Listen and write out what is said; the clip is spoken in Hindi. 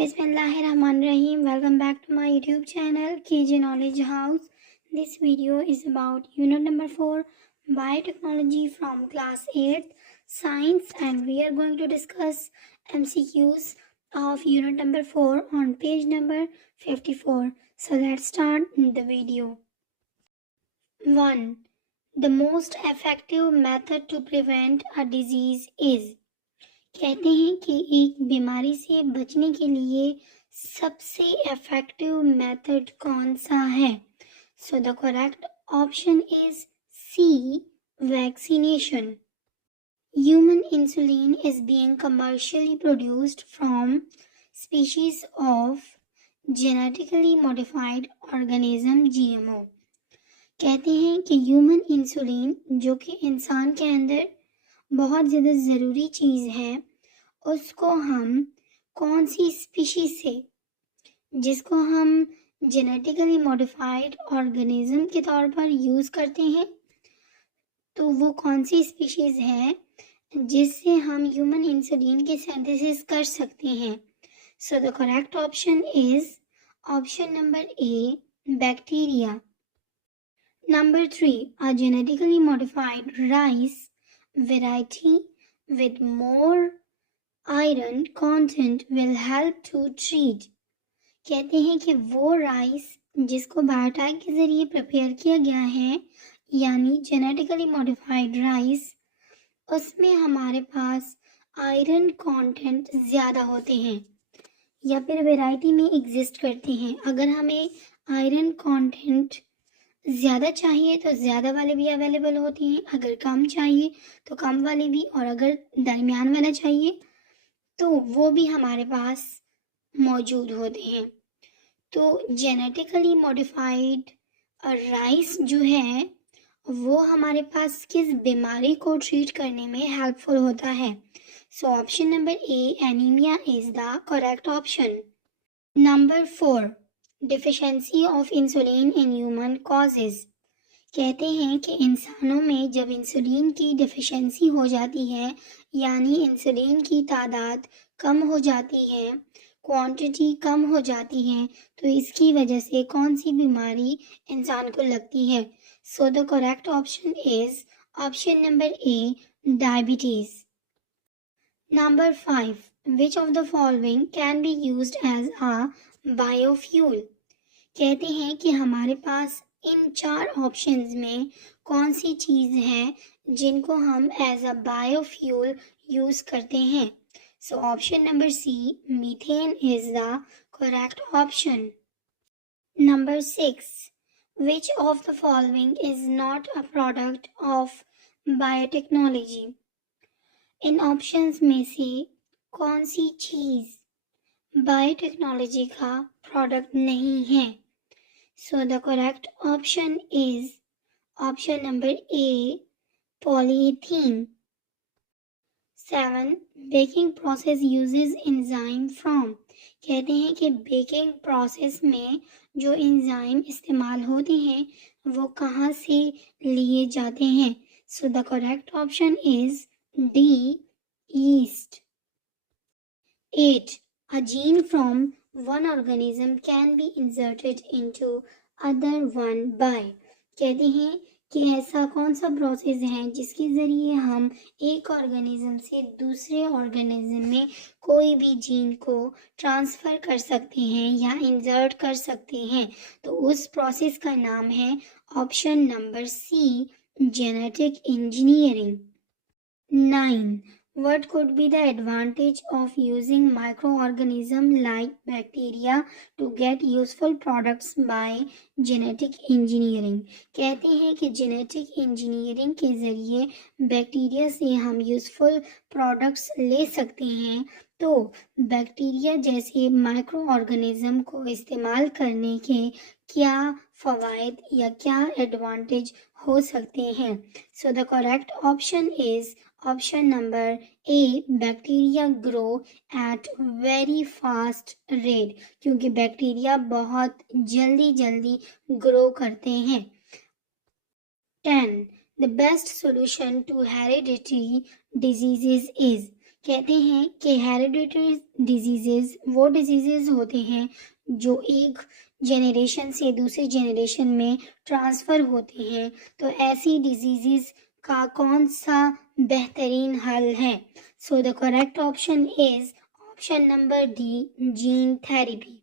Bismillahirrahmanirrahim. Welcome back to my YouTube channel KJ Knowledge House. This video is about unit number 4 biotechnology from class 8 science, and we are going to discuss MCQs of unit number 4 on page number 54. So let's start the video. 1. The most effective method to prevent a disease is. कहते हैं कि एक बीमारी से बचने के लिए सबसे इफेक्टिव मेथड कौन सा है? So the correct option is C, vaccination. Human insulin is being commercially produced from species of genetically modified organism GMO. कहते हैं कि ह्यूमन इंसुलिन, जो कि इंसान के अंदर बहुत ज़्यादा ज़रूरी चीज़ है, उसको हम कौन सी स्पीशीज से, जिसको हम जेनेटिकली मॉडिफाइड ऑर्गेनिज्म के तौर पर यूज़ करते हैं, तो वो कौन सी स्पीशीज है जिससे हम ह्यूमन इंसुलिन की सिंथेसिस कर सकते हैं? So the correct option is option number A, bacteria. Number 3, a genetically modified rice variety with more iron content will help to treat. कहते हैं कि वो राइस जिसको बायोटेक के ज़रिए प्रिपेयर किया गया है, यानी जेनेटिकली मॉडिफाइड राइस, उसमें हमारे पास आयरन कंटेंट ज़्यादा होते हैं या फिर वैरायटी में एग्जिस्ट करते हैं. अगर हमें आयरन कंटेंट ज़्यादा चाहिए तो ज़्यादा वाले भी अवेलेबल होते हैं, अगर कम चाहिए तो कम वाले भी, और अगर दरमियान वाला चाहिए तो वो भी हमारे पास मौजूद होते हैं. तो जेनेटिकली मॉडिफाइड राइस जो है वो हमारे पास किस बीमारी को ट्रीट करने में हेल्पफुल होता है? सो option number A, anaemia is the correct option. Number 4, deficiency of insulin in human causes. कहते हैं कि इंसानों में जब इंसुलिन की डिफिशिएंसी हो जाती है, यानी इंसुलिन की तादाद कम हो जाती है, क्वांटिटी कम हो जाती है, तो इसकी वजह से कौन सी बीमारी इंसान को लगती है? So the correct option is option number A, diabetes. Number 5, which of the following can be used as a biofuel. कहते हैं कि हमारे पास इन 4 ऑप्शंस में कौन सी चीज़ है जिनको हम एज अ बायोफ्यूल यूज़ करते हैं? So option number C, methane is the correct option. Number 6, which of the following is not a product of biotechnology. इन ऑप्शंस में से कौन सी चीज़ बायोटेक्नोलॉजी का प्रोडक्ट नहीं है? So the correct option is option number A, polythene. 7, baking process uses enzyme from. कहते हैं कि बेकिंग प्रोसेस में जो एंजाइम इस्तेमाल होते हैं वो कहाँ से लिए जाते हैं? So the correct option is D, east. 8, a gene from one organism can be inserted into other one by. कहते हैं कि ऐसा कौन सा प्रोसेस है जिसके ज़रिए हम एक ऑर्गेनिज्म से दूसरे ऑर्गेनिज्म में कोई भी जीन को ट्रांसफ़र कर सकते हैं या इंसर्ट कर सकते हैं? तो उस प्रोसेस का नाम है option number C, genetic engineering. 9, what could be the advantage of using microorganisms like bacteria to get useful products by genetic engineering. कहते हैं कि जेनेटिक इंजीनियरिंग के ज़रिए बैक्टीरिया से हम यूज़फुल प्रोडक्ट्स ले सकते हैं. तो बैक्टीरिया जैसे माइक्रो ऑर्गेनिज्म को इस्तेमाल करने के क्या फ़वाइद या क्या एडवांटेज हो सकते हैं? So the correct option is option number A, bacteria grow at very fast rate, क्योंकि बैक्टीरिया बहुत जल्दी ग्रो करते हैं. 10, the best solution to hereditary diseases is. कहते हैं कि हेरिडिटरी डिजीजेज वो डिजीजेज होते हैं जो एक जेनरेशन से दूसरे जेनरेशन में ट्रांसफ़र होते हैं। तो ऐसी डिजीजेज का कौन सा बेहतरीन हल है? So the correct option is option number D, gene therapy.